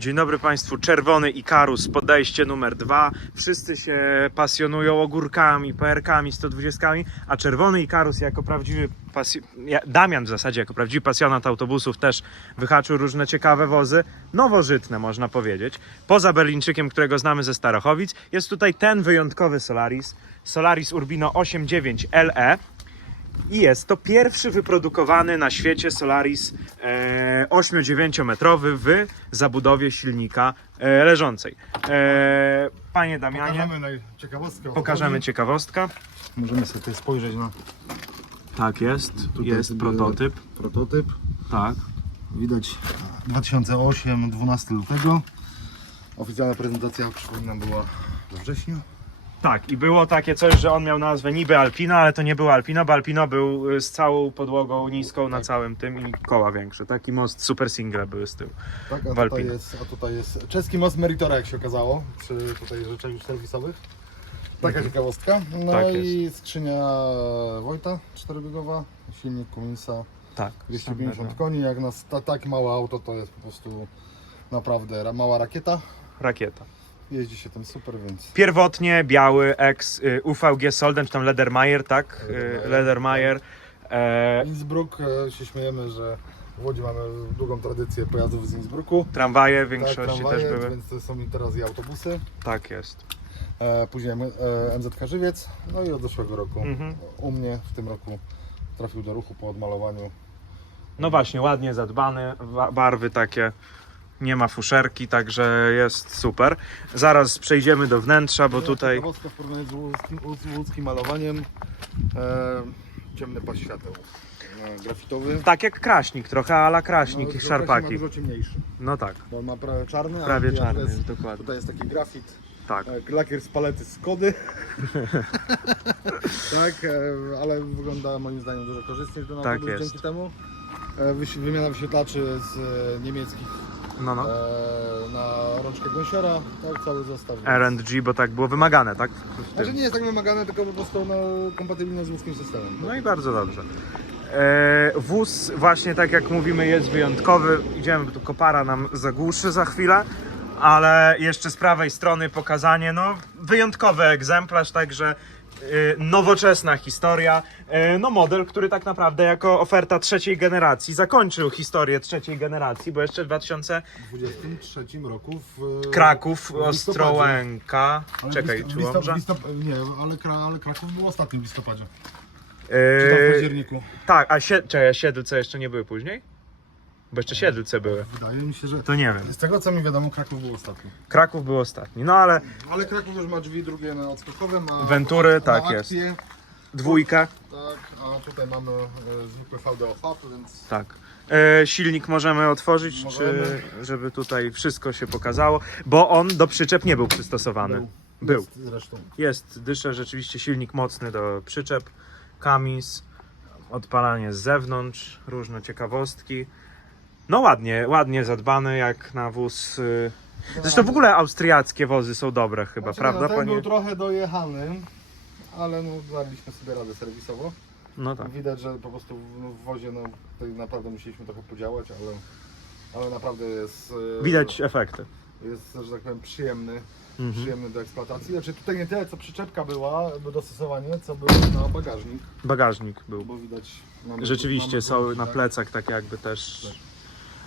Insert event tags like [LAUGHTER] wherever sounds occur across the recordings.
Dzień dobry Państwu, czerwony Ikarus, podejście numer dwa. Wszyscy się pasjonują ogórkami, PR-kami, 120, a czerwony Ikarus jako prawdziwy pasj... ja- Damian w zasadzie jako prawdziwy pasjonat autobusów też wyhaczył różne ciekawe wozy, nowożytne można powiedzieć. Poza Berlińczykiem, którego znamy ze Starochowic, jest tutaj ten wyjątkowy Solaris, Solaris Urbino 89 LE. I jest to pierwszy wyprodukowany na świecie Solaris e, 8-9 metrowy w zabudowie silnika e, leżącej. E, panie Damianie, Pokażemy ciekawostkę. pokażemy chodzi. ciekawostka. Możemy sobie tutaj spojrzeć na Tak jest, Tutaj jest sobie- prototyp. prototyp. Tak. Widać 2008, 12 lutego. Oficjalna prezentacja, przypominam, była we wrześniu. Tak, i było takie coś, że on miał nazwę niby Alpino, ale to nie było Alpino, bo Alpino był y, z całą podłogą niską na całym tym i koła większe. Taki most super single były z tyłu. Tak, a tutaj, jest, a tutaj jest czeski most Meritora, jak się okazało, przy tutaj rzeczach już serwisowych. Taka ciekawostka. No Tak i skrzynia Wojta czterobiegowa, silnik Cummingsa Tak. 250 koni. Jak na ta, tak małe auto to jest po prostu naprawdę ra- mała rakieta. Rakieta. Jeździ się tym super, więc Pierwotnie biały ex y, UVG Solden, czy tam Ledermayer, tak? Y, Ledermayer. Ledermayer. E, Innsbruck, e, się śmiejemy, że w Łodzi mamy długą tradycję pojazdów z Innsbrucku. tramwaje w Tak, większości tramwaje, też były. Więc to są i teraz i autobusy. Tak jest. E, później e, MZK Żywiec. No i od zeszłego roku Mhm. u mnie w tym roku trafił do ruchu po odmalowaniu. No właśnie, ładnie zadbane, wa- barwy takie. Nie ma fuszerki, także jest super. Zaraz przejdziemy do wnętrza, bo tutaj Ciekawostka w porównaniu z łódzkim, z łódzkim malowaniem. E, ciemny pas świateł. E, grafitowy. tak jak kraśnik, trochę ala kraśnik No, i szarpaki. Ma dużo ciemniejszy. No tak, Bo on ma prawie czarny, a prawie tutaj czarny jest- dokładnie. Tutaj jest taki grafit Tak. E, Lakier z palety Skody. [LAUGHS] tak, e, ale wygląda moim zdaniem dużo korzystniej ten Tak autobus jest. dzięki temu. E, wyś- Wymiana wyświetlaczy z e, niemieckich No no. e, na rączkę gąsiora, tak cały zestaw. R&G, bo tak było wymagane, tak? W Znaczy tym. nie jest tak wymagane, tylko po prostu no, kompatybilne z łódzkim systemem. No i bardzo dobrze. E, wóz właśnie tak jak mówimy jest wyjątkowy. Idziemy, bo tu kopara nam zagłuszy za chwilę. Ale jeszcze z prawej strony pokazanie, no wyjątkowy egzemplarz, także nowoczesna historia. Y, no model, który tak naprawdę jako oferta trzeciej generacji zakończył historię trzeciej generacji, bo jeszcze w 2000 W 23 roku w Kraków, w. Ostrołęka, Ale czekaj, czy Łomża? Nie, ale, ale Kraków był ostatni w listopadzie. Czy Y, tam w październiku. tak, a sie, czekaj, a Siedlce jeszcze nie były później? Bo jeszcze Siedlce były. Wydaje mi się, że To nie wiem. z tego co mi wiadomo, Kraków był ostatni. Kraków był ostatni. No ale Ale Kraków już ma drzwi drugie na odskokowe, ma Ventury, ma tak akcję, dwójka. Tak, a tutaj mamy e, zwykły VDO FAP, więc Tak. E, silnik możemy otworzyć, Możemy. czy żeby tutaj wszystko się pokazało, bo on do przyczep nie był przystosowany. Był. Jest zresztą. Jest, dyszę rzeczywiście silnik mocny do przyczep, kamis, odpalanie z zewnątrz, różne ciekawostki. No ładnie, ładnie zadbany jak na wóz. y. Zresztą w ogóle austriackie wozy są dobre chyba, Znaczy, prawda no, ten panie? był trochę dojechany, ale no, daliśmy sobie radę serwisowo. No tak. Widać, że po prostu w, no, w wozie no, tutaj naprawdę musieliśmy trochę podziałać, ale, ale naprawdę jest, e, Widać efekty. jest, że tak powiem, przyjemny, Mhm. przyjemny do eksploatacji. Znaczy tutaj nie tyle co przyczepka była, by dostosowanie, co był na bagażnik, Bagażnik był. bo widać... Mamy, Rzeczywiście mamy są na tak? plecach tak jakby też.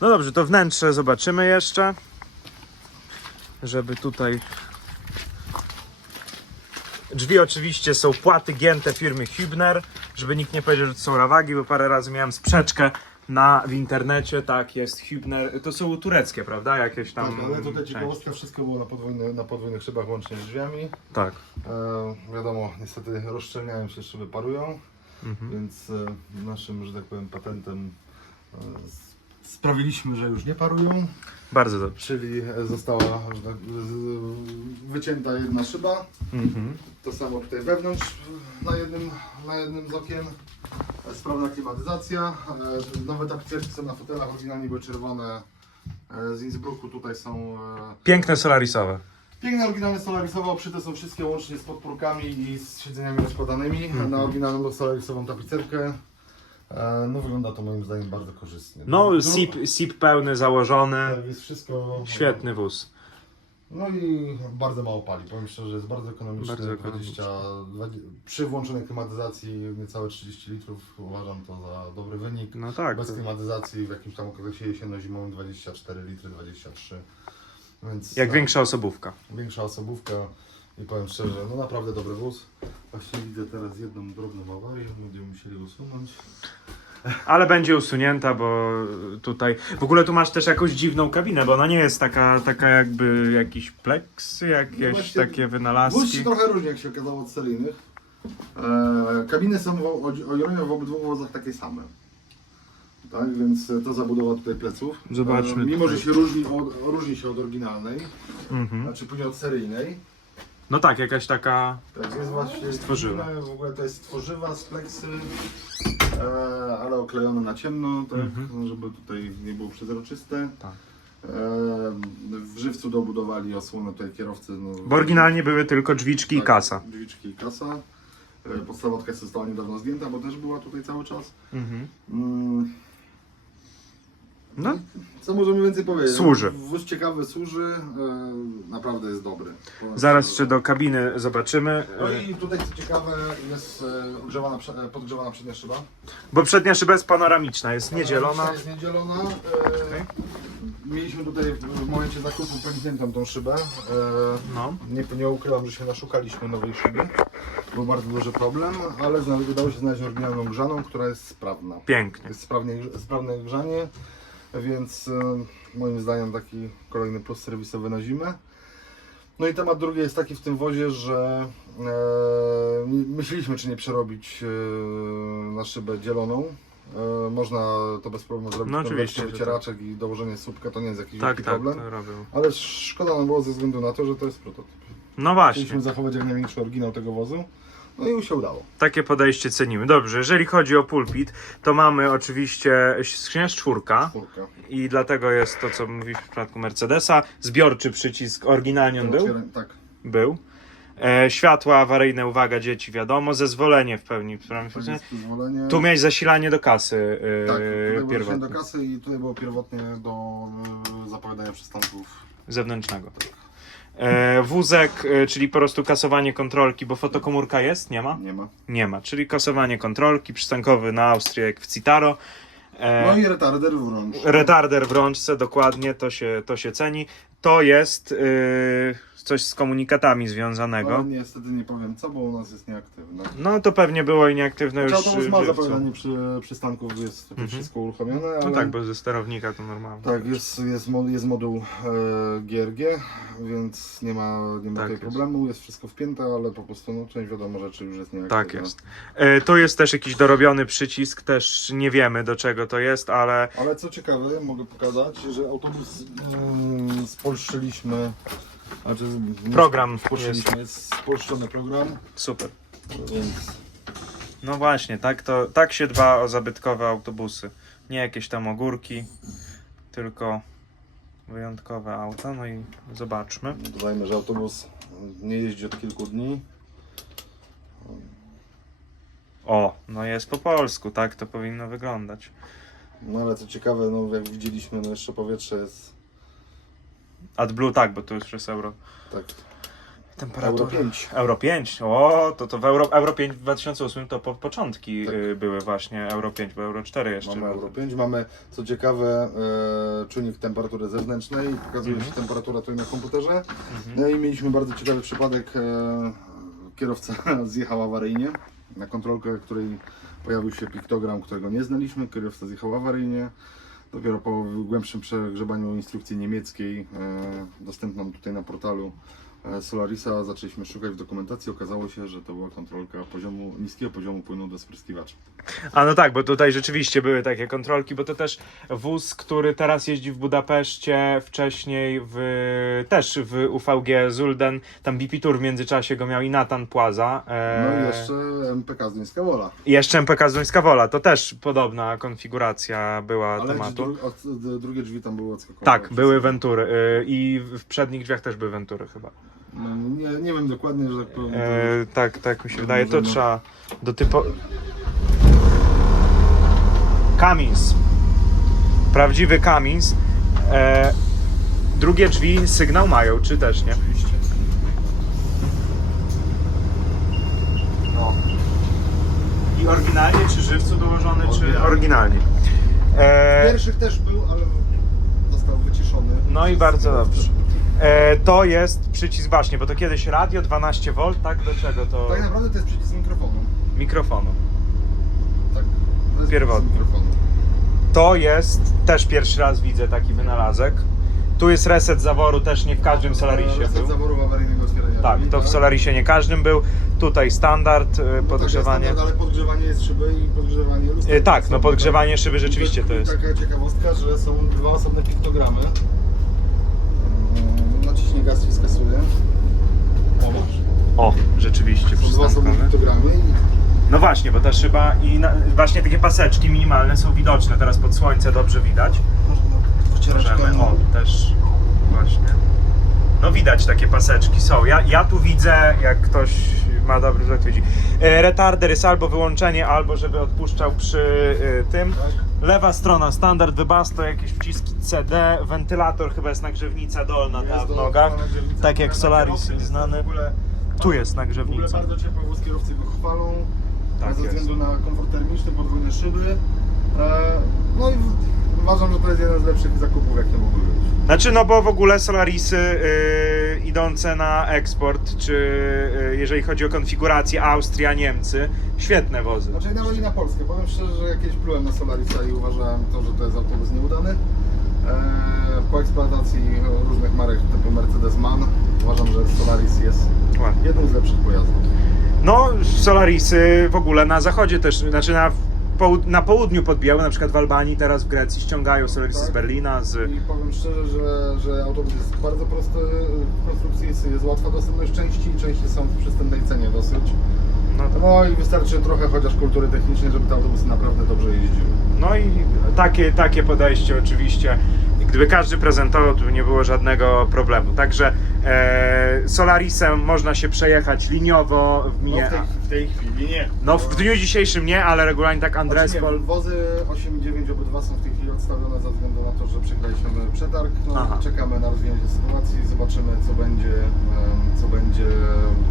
No dobrze, to wnętrze zobaczymy jeszcze. Żeby tutaj. Drzwi oczywiście są płaty gięte firmy Hübner, żeby nikt nie powiedział, że to są rawagi, bo parę razy miałem sprzeczkę na w internecie, tak jest Hübner, to są tureckie, prawda? Jakieś tam Tak, ale tutaj ciekawostka, wszystko było na, podwójny, na podwójnych szybach łącznie z drzwiami. Tak. E, wiadomo, niestety rozszczelniają się szyby, parują, Mhm. więc e, naszym, że tak powiem, patentem e, s- sprawiliśmy, że już nie parują, Bardzo dobrze. czyli została że tak, z, wycięta jedna szyba. Mhm. To samo tutaj wewnątrz, na jednym, na jednym z okien. Sprawna klimatyzacja. E, Nowe tapicerki są na fotelach, oryginalnie były czerwone e, z Innsbrucku. Tutaj są e, Piękne solarisowe. Piękne oryginalne solarisowe obszyte są wszystkie łącznie z podpórkami i z siedzeniami rozkładanymi Mhm. na oryginalną solarisową tapicerkę. E, No wygląda to moim zdaniem bardzo korzystnie. No, SIP, SIP pełny, założony. Tak, jest wszystko... Świetny wóz. No i bardzo mało pali. Powiem szczerze, że jest bardzo ekonomiczny. Bardzo 20, 20, przy włączonej klimatyzacji niecałe 30 litrów uważam to za dobry wynik. No tak. Bez klimatyzacji w jakimś tam okresie jesienno-zimowym 24 litry, 23. Więc Jak tak, większa osobówka. większa osobówka i powiem szczerze, no naprawdę dobry wóz. Właśnie widzę teraz jedną drobną awarię, będziemy musieli usunąć. Ale będzie usunięta, bo tutaj. W ogóle tu masz też jakąś dziwną kabinę, bo ona nie jest taka, taka jakby jakiś pleks, jakieś właśnie takie wynalazki. się trochę różni, jak się okazało, od seryjnych. E, kabiny są w, o, w obydwu wozach takie same. Tak, więc to zabudowa tutaj pleców. Zobaczmy E, mimo, tutaj. że się różni od, różni się od oryginalnej, Mhm. znaczy później od seryjnej. No tak, jakaś taka. Tak, jest właśnie Stworzywa. kabina, W ogóle to jest stworzywa z pleksy, e, ale oklejone na ciemno, tak, Mhm. żeby tutaj nie było przezroczyste. Tak. E, w żywcu dobudowali osłonę tutaj kierowcy. No, Bo oryginalnie były tylko drzwiczki i tak, kasa. Drzwiczki i kasa. E, Podstawa kasy została niedawno zdjęta, bo też była tutaj cały czas. Mhm. Mm, No, Co możemy więcej powiedzieć? Służy. Wóz ciekawy służy, e, naprawdę jest dobry. Powiem zaraz szczerze. jeszcze do kabiny zobaczymy. No i tutaj co ciekawe jest e, ogrzewana, prze- e, podgrzewana przednia szyba. Bo przednia szyba jest panoramiczna, jest niedzielona. Jest niedzielona. E, Mieliśmy tutaj w momencie zakupu pękniętą tą szybę. E, No. Nie, nie ukrywam, że się naszukaliśmy nowej szyby. Był bardzo duży problem, ale zna- udało się znaleźć oryginalną grzaną, która jest sprawna. Pięknie. Jest sprawnie, sprawne grzanie, więc e, moim zdaniem taki kolejny plus serwisowy na zimę. No i temat drugi jest taki w tym wozie, że e, myśleliśmy czy nie przerobić e, na szybę dzieloną. E, można to bez problemu zrobić No oczywiście, że wycieraczek i dołożenie słupka, to nie jest jakiś Tak, wielki tak, problem. Ale szkoda nam było ze względu na to, że to jest prototyp. No właśnie. Chcieliśmy zachować jak największy oryginał tego wozu. No i się udało. Takie podejście cenimy. Dobrze, jeżeli chodzi o pulpit, to mamy oczywiście skrzynię czwórka Czwórka. i dlatego jest to, co mówisz w przypadku Mercedesa. Zbiorczy przycisk oryginalnie on był? Tak. Był. E, światła awaryjne, uwaga dzieci, wiadomo. Zezwolenie w pełni. Pozwolenie. Tu miałeś zasilanie do kasy e, Tak, tutaj było wrzucenie do kasy i tutaj było pierwotnie do y, zapowiadania przystanków. zewnętrznego. E, wózek, e, czyli po prostu kasowanie kontrolki, bo fotokomórka jest? Nie ma? Nie ma. Nie ma, czyli kasowanie kontrolki, przystankowy na Austrię jak w Citaro. E, No i retarder wrącz. Retarder w rączce, dokładnie, to się, to się ceni. To jest yy, coś z komunikatami związanego. Ale niestety nie powiem co, bo u nas jest nieaktywne. No to pewnie było i nieaktywne już autobus w ma zapowiadanie przy, przystanków, jest to wszystko uruchomione, ale... No tak, bo ze sterownika to normalne. Tak, jest, jest, jest moduł e, GRG, więc nie ma, nie ma Tak tutaj jest. problemu, jest wszystko wpięte, ale po prostu no, część wiadomo rzeczy już jest nieaktywna. Tak jest. E, tu jest też jakiś dorobiony przycisk, też nie wiemy do czego to jest, ale Ale co ciekawe, mogę pokazać, że autobus mm, spolszczyliśmy, znaczy nie Program spolszczyliśmy, jest spolszczony program, super. więc No właśnie, tak, to, tak się dba o zabytkowe autobusy. Nie jakieś tam ogórki, tylko wyjątkowe auta. No i zobaczmy. dodajmy, że autobus nie jeździ od kilku dni. O, no jest po polsku, tak to powinno wyglądać. No ale co ciekawe, no jak widzieliśmy, no jeszcze powietrze jest AdBlue tak, bo to już jest euro. tak, Temperatura. Euro 5. Euro 5. O, to to w Euro, Euro 5 w 2008 to po, początki Tak. y, były właśnie Euro 5, bo Euro 4 jeszcze Mamy było. Euro 5, mamy co ciekawe e, czujnik temperatury zewnętrznej, pokazuje Mhm. się temperatura tutaj na komputerze. Mhm. No i mieliśmy bardzo ciekawy przypadek, e, kierowca [LAUGHS] zjechał awaryjnie na kontrolkę, której pojawił się piktogram, którego nie znaliśmy, kierowca zjechał awaryjnie. Dopiero po głębszym przegrzebaniu instrukcji niemieckiej, e, dostępną tutaj na portalu Solarisa, zaczęliśmy szukać w dokumentacji. Okazało się, że to była kontrolka poziomu, niskiego poziomu płynu do spryskiwacza. A no tak, bo tutaj rzeczywiście były takie kontrolki, bo to też wóz, który teraz jeździ w Budapeszcie, wcześniej w, też w UVG Zulden, tam BP Tour w międzyczasie go miał i Nathan Płaza. e, No i jeszcze MPK z Duńska Wola. I jeszcze MPK z Duńska Wola, to też podobna konfiguracja była Ale tematu. dru- od, drugie drzwi tam były odskakowe. Tak, były Ventury y, i w przednich drzwiach też były Ventury chyba. No, nie, nie wiem dokładnie, że tak powiem. E, tak, tak mi się wydaje. To możemy- trzeba do typu. Cummins. Prawdziwy Cummins. E, drugie drzwi sygnał mają, czy też nie? Oczywiście. No. I oryginalnie, czy żywcu dołożony, czy Oryginalnie. E, Pierwszych też był, ale został wyciszony. No i bardzo dobrze. E, to jest przycisk właśnie, bo to kiedyś radio 12V, tak? Do czego to? Tak naprawdę to jest przycisk mikrofonu. Mikrofonu. Tak. To jest Pierwotny. przycisk mikrofonu. To jest, też pierwszy raz widzę taki wynalazek. Tu jest reset zaworu, też nie w każdym Solarisie Reset był. zaworu awaryjnego otwierania Tak, drzwi, to w Solarisie nie każdym był. Tutaj standard, e, No podgrzewanie. Tak, jest standard, ale podgrzewanie jest szyby i podgrzewanie. E, tak, no podgrzewanie szyby rzeczywiście to jest. Taka ciekawostka, że są dwa osobne piktogramy. Naciśnij gaz skasuje. O, rzeczywiście, dwa przystankowe. i No właśnie, bo ta szyba i na, właśnie takie paseczki minimalne są widoczne teraz pod słońce, dobrze widać. można. Możemy, o, też właśnie. No widać takie paseczki są. Ja, ja tu widzę, jak ktoś ma dobry wzrok, widzi. E, Retarder jest albo wyłączenie, albo żeby odpuszczał przy e, tym. Tak. Lewa strona standard, wybasto, jakieś wciski CD, wentylator chyba jest nagrzewnica dolna ta w nogach. Tak jak Solaris jest znany. Tu jest w ogóle nagrzewnica. bardzo ciepło, bo kierowcy go chwalą. Tak ze jest. względu na komfort termiczny, podwójne szyby. E, uważam, że to jest jeden z lepszych zakupów, jakie mogły być. Znaczy, no bo w ogóle Solarisy y, idące na eksport, czy y, jeżeli chodzi o konfigurację Austria, Niemcy, świetne wozy. Znaczy nawet i na Polskę. Powiem szczerze, że jakieś plułem na Solarisa i uważałem to, że to jest autobus nieudany. E, po eksploatacji różnych marek typu Mercedes-Man uważam, że Solaris jest Ładnie. jednym z lepszych pojazdów. No, Solarisy w ogóle na zachodzie też, znaczy na, na południu podbijały, na przykład w Albanii, teraz w Grecji ściągają z Tak. Berlina, z... I powiem szczerze, że, że autobus jest bardzo prosty w konstrukcji, jest, jest łatwa dostępność części i części są w przystępnej cenie dosyć. No, to, No i wystarczy trochę chociaż kultury technicznej, żeby te autobusy naprawdę dobrze jeździły. no i takie, takie podejście oczywiście. Gdyby każdy prezentował, to by nie było żadnego problemu. Także e, Solarisem można się przejechać liniowo w No minie. w tej, w tej chwili nie. No w dniu dzisiejszym nie, ale regularnie tak Andrespol. Wozy 8-9 obydwa są w tej chwili odstawione ze względu na to, że przegraliśmy przetarg. No, Aha. czekamy na rozwinięcie sytuacji, zobaczymy co będzie, em, co będzie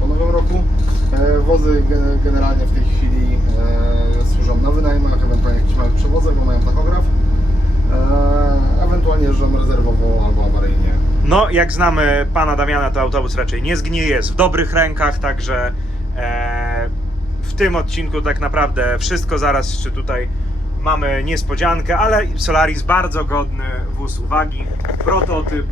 po nowym roku. E, Wozy ge- generalnie w tej chwili e, służą na wynajmach, ewentualnie jakichś małych przewozach, bo mają tachograf. E, Ewentualnie jeżdżą rezerwowo albo awaryjnie. No, jak znamy pana Damiana, to autobus raczej nie zgnije, jest w dobrych rękach, także e, w tym odcinku tak naprawdę wszystko. Zaraz jeszcze tutaj mamy niespodziankę, ale Solaris bardzo godny wóz uwagi. Prototyp